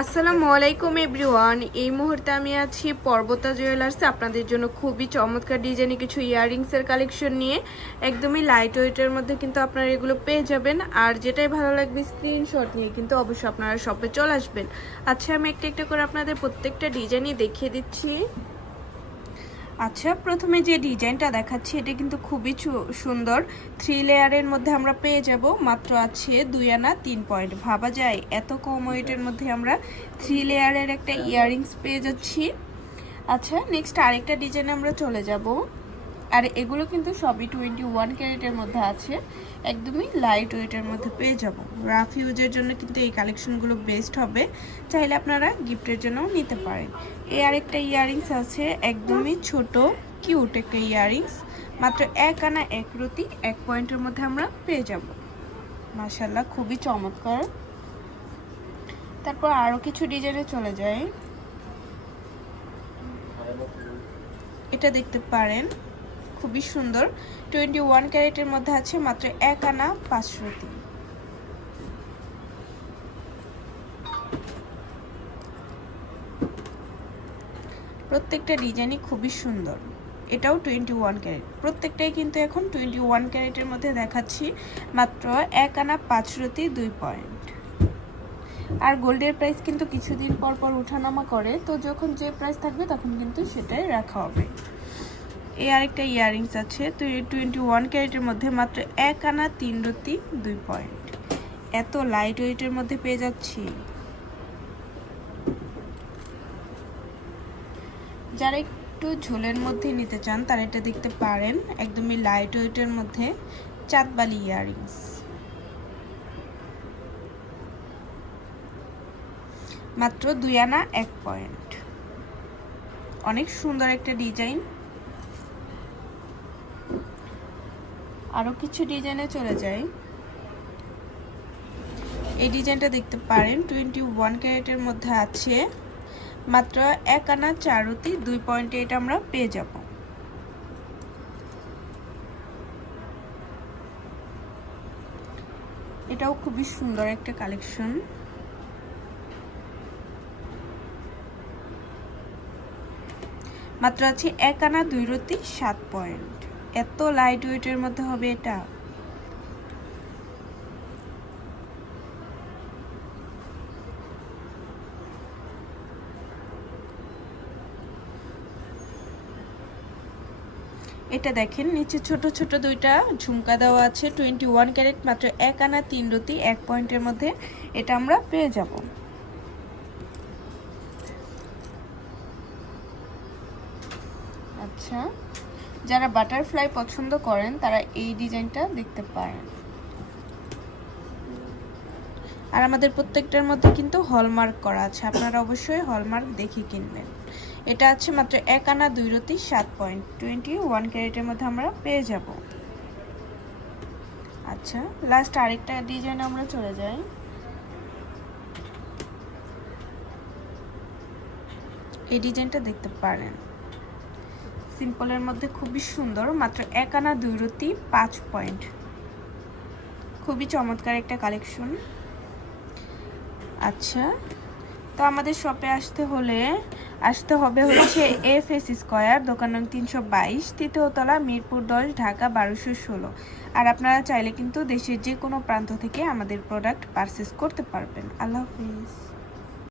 আসসালামু আলাইকুম এভরিওয়ান। এই মুহূর্তে আমি আছি পর্বতা জুয়েলার্সে আপনাদের জন্য খুবই চমৎকার ডিজাইনে কিছু ইয়াররিংসের কালেকশন নিয়ে। একদমই লাইট ওয়েটের মধ্যে কিন্তু আপনারা এগুলো পেয়ে যাবেন। আর যেটাই ভালো লাগবে স্ক্রিনশট নিয়ে কিন্তু অবশ্যই আপনারা শপে চলে আসবেন। আচ্ছা, আমি একটা একটা করে আপনাদের প্রত্যেকটা ডিজাইনই দেখিয়ে দিচ্ছি। আচ্ছা, প্রথমে যে ডিজাইনটা দেখাচ্ছি এটা কিন্তু খুবই সুন্দর। 3 লেয়ারের মধ্যে আমরা পেয়ে যাব। মাত্র আছে 2 আনা 3 পয়েন্ট। ভাবা যায় এত কম ওয়েটের মধ্যে আমরা 3 লেয়ারের একটা ইয়াররিংস পেয়ে যাচ্ছি। আচ্ছা, নেক্সট আরেকটা ডিজাইনে আমরা চলে যাব। আর এগুলো কিন্তু সবই 21 ক্যারেটের মধ্যে আছে। একদমই লাইট ওয়েটের মধ্যে পেয়ে যাব। রাফ ইউজের জন্য কিন্তু এই কালেকশনগুলো বেস্ট হবে। চাইলে আপনারা গিফটের জন্যও নিতে পারেন। এই আরেকটা ইয়াররিংস আছে, একদমই ছোট কিউট একটা ইয়াররিংস। মাত্র 1 আনা 1 রতি 1 পয়েন্টের মধ্যে আমরা পেয়ে যাব। মাশাআল্লাহ, খুবই চমৎকার। তারপর আরও কিছু ডিজাইনে চলে যায়। এটা দেখতে পারেন, খুবই সুন্দর। 21 ক্যারেটের মধ্যে আছে, মাত্র 1 আনা 5 রতি। প্রত্যেকটা ডিজাইনই খুবই সুন্দর। এটাও 21 ক্যারেট। প্রত্যেকটাই কিন্তু এখন 21 ক্যারেটের মধ্যে দেখাচ্ছি। মাত্র 1 আনা 5 রতি 2 পয়েন্ট। আর গোল্ডের প্রাইস কিন্তু কিছুদিন পর পর ওঠানামা করে, তো যখন যে প্রাইস থাকবে তখন কিন্তু সেটাই রাখা হবে। এই আরেকটা ইয়াররিংস আছে 21 ক্যারেটের মধ্যে, মাত্র 1 আনা 3 রতি 2 পয়েন্ট। এত লাইট ওয়েটের মধ্যে পেয়ে যাচ্ছি। যারা একটু ঝোলের মধ্যে নিতে চান তারা এটা দেখতে পারেন। একদমই লাইট ওয়েটের মধ্যে চাঁদবালি ইয়াররিংস। মাত্র 2 আনা 1 পয়েন্ট। অনেক সুন্দর একটা ডিজাইন। আরও কিছু ডিজাইনে চলে যায়। এই ডিজাইনটা দেখতে পারেন, 21 ক্যারেটের মধ্যে আছে। মাত্র 1 আনা 4 রতি 2 পয়েন্টে এটা আমরা পেয়ে যাব। এটাও খুবই সুন্দর একটা কালেকশন। মাত্র আছে 1 আনা 2 রতি 7 পয়েন্ট। এত লাইট ওয়েটের মধ্যে হবে এটা। এটা দেখেন, নিচে ছোট ছোট দুইটা ঝুমকা দেওয়া আছে। 21 ক্যারেট, মাত্র 1 আনা 3 রতি 1 পয়েন্টের মধ্যে এটা আমরা পেয়ে যাব। আচ্ছা, যারা বাটারফ্লাই পছন্দ করেন তারা এই ডিজাইনটা দেখতে পারেন। আর আমাদের প্রত্যেকটার মধ্যে কিন্তু হলমার্ক করা আছে, আপনারা অবশ্যই হলমার্ক দেখে কিনবেন। এটা আছে মাত্র 1 আনা 2 রতি 7 পয়েন্ট। 21 ক্যারেটের মধ্যে আমরা পেয়ে যাব। আচ্ছা, লাস্ট আরেকটা ডিজাইন আমরা চলে যাই। এই ডিজাইনটা দেখতে পারেন, সিম্পলের মধ্যে খুবই সুন্দর। মাত্র 1 আনা 2 রতি 5 পয়েন্ট। খুবই চমৎকার একটা কালেকশন। আচ্ছা, তো আমাদের শপে আসতে হবে হচ্ছে FS স্কয়ার, দোকান নং 322, তৃতীয় তলা, মিরপুর 10, ঢাকা 1216। আর আপনারা চাইলে কিন্তু দেশের যে কোনো প্রান্ত থেকে আমাদের প্রোডাক্ট পারচেস করতে পারবেন। আল্লাহ হাফিজ।